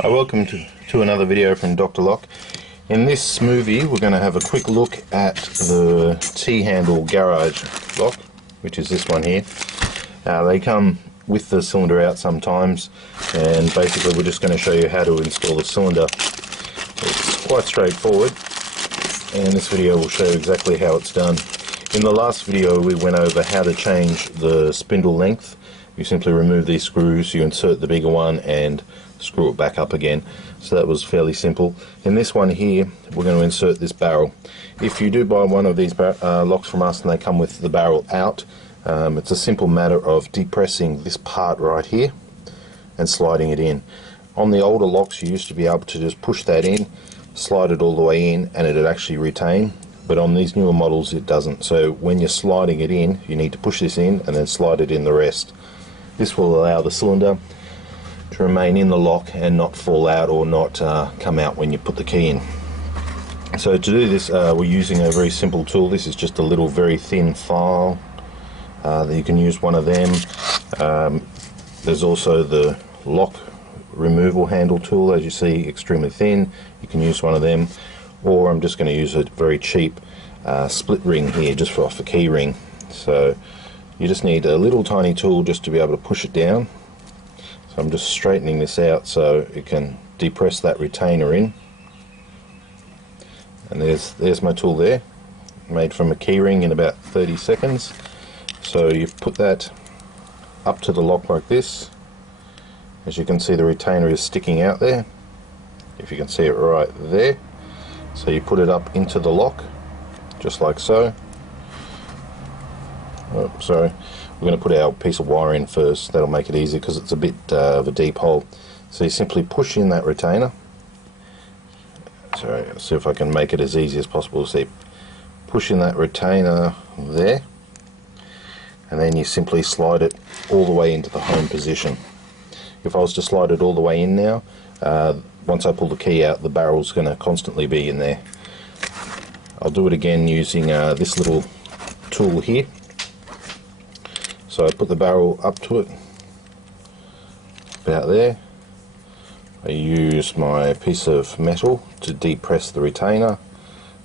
Hi, welcome to another video from Dr. Lock. In this movie we're going to have a quick look at the T-handle garage lock, which is this one here. They come with the cylinder out sometimes, and basically we're just going to show you how to install the cylinder. It's quite straightforward, and this video will show exactly how it's done. In the last video we went over how to change the spindle length. You simply remove these screws, you insert the bigger one and screw it back up again. So that was fairly simple. In this one here we're going to insert this barrel. If you do buy one of these locks from us and they come with the barrel out, it's a simple matter of depressing this part right here and sliding it in. On the older locks you used to be able to just push that in, slide it all the way in, and it'd actually retain. But on these newer models it doesn't. So when you're sliding it in, you need to push this in and then slide it in the rest. This will allow the cylinder to remain in the lock and not fall out or not come out when you put the key in. So to do this we're using a very simple tool. This is just a little very thin file that you can use one of them. There's also the lock removal handle tool, as you see, extremely thin. You can use one of them, or I'm just going to use a very cheap split ring here just for off the key ring. So you just need a little tiny tool just to be able to push it down. So I'm just straightening this out so it can depress that retainer in. And there's my tool there, made from a key ring in about 30 seconds. So you put that up to the lock like this. As you can see, the retainer is sticking out there, if you can see it right there. So you put it up into the lock just like so. Oh, sorry, we're going to put our piece of wire in first. That'll make it easy because it's a bit of a deep hole. So you simply push in that retainer. Sorry, let's see if I can make it as easy as possible. See, push in that retainer there, and then you simply slide it all the way into the home position. If I was to slide it all the way in now, once I pull the key out, the barrel's going to constantly be in there. I'll do it again using this little tool here. So I put the barrel up to it, about there. I use my piece of metal to depress the retainer,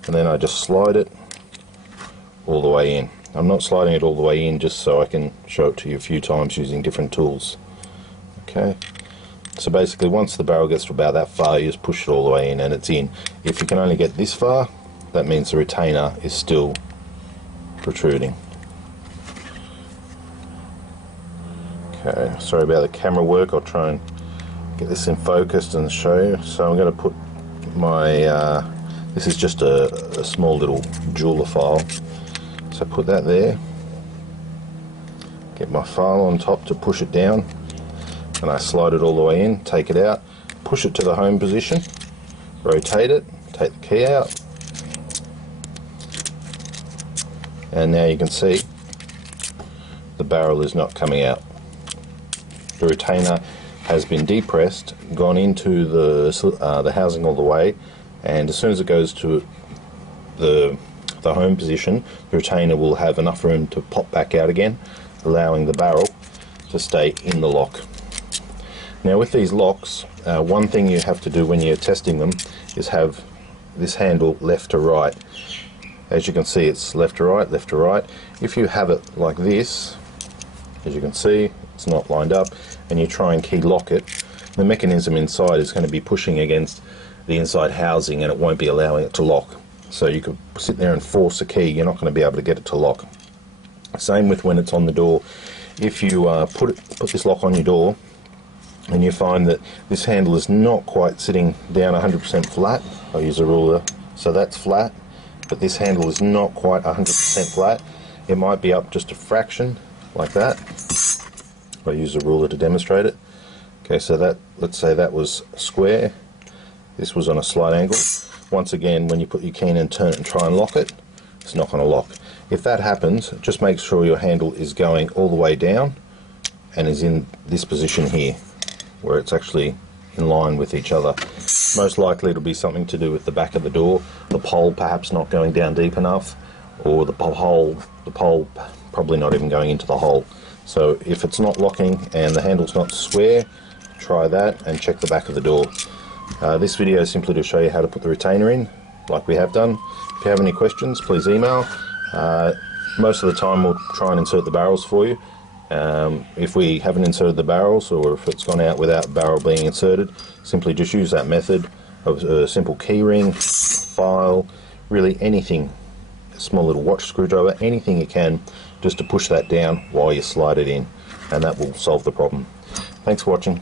and then I just slide it all the way in. I'm not sliding it all the way in just so I can show it to you a few times using different tools. Okay, so basically once the barrel gets to about that far, you just push it all the way in and it's in. If you can only get this far, that means the retainer is still protruding. Okay, sorry about the camera work. I'll try and get this in focus and show you. So I'm going to put my, this is just a small little jeweler file. So put that there, get my file on top to push it down, and I slide it all the way in, take it out, push it to the home position, rotate it, take the key out, and now you can see the barrel is not coming out. The retainer has been depressed, gone into the housing all the way, and as soon as it goes to the home position, the retainer will have enough room to pop back out again, allowing the barrel to stay in the lock. Now with these locks, one thing you have to do when you're testing them is have this handle left to right. As you can see, it's left to right, left to right. If you have it like this, as you can see, it's not lined up, and you try and key lock it, the mechanism inside is going to be pushing against the inside housing and it won't be allowing it to lock. So you could sit there and force a key, you're not going to be able to get it to lock. Same with when it's on the door. If you put this lock on your door and you find that this handle is not quite sitting down 100% flat, I'll use a ruler, so that's flat, but this handle is not quite 100% flat. It might be up just a fraction, like that. I'll use a ruler to demonstrate it. Okay, so that, let's say that was square, this was on a slight angle. Once again, when you put your key in and turn it and try and lock it, it's not going to lock. If that happens, just make sure your handle is going all the way down and is in this position here, where it's actually in line with each other. Most likely it'll be something to do with the back of the door, the pole perhaps not going down deep enough, or the pole probably not even going into the hole. So if it's not locking and the handle's not square, try that and check the back of the door. This video is simply to show you how to put the retainer in, like we have done. If you have any questions, please email. Most of the time we'll try and insert the barrels for you. If we haven't inserted the barrels, or if it's gone out without the barrel being inserted, simply just use that method of a simple key ring, file, really anything, a small little watch screwdriver, anything you can, just to push that down while you slide it in, and that will solve the problem. Thanks for watching.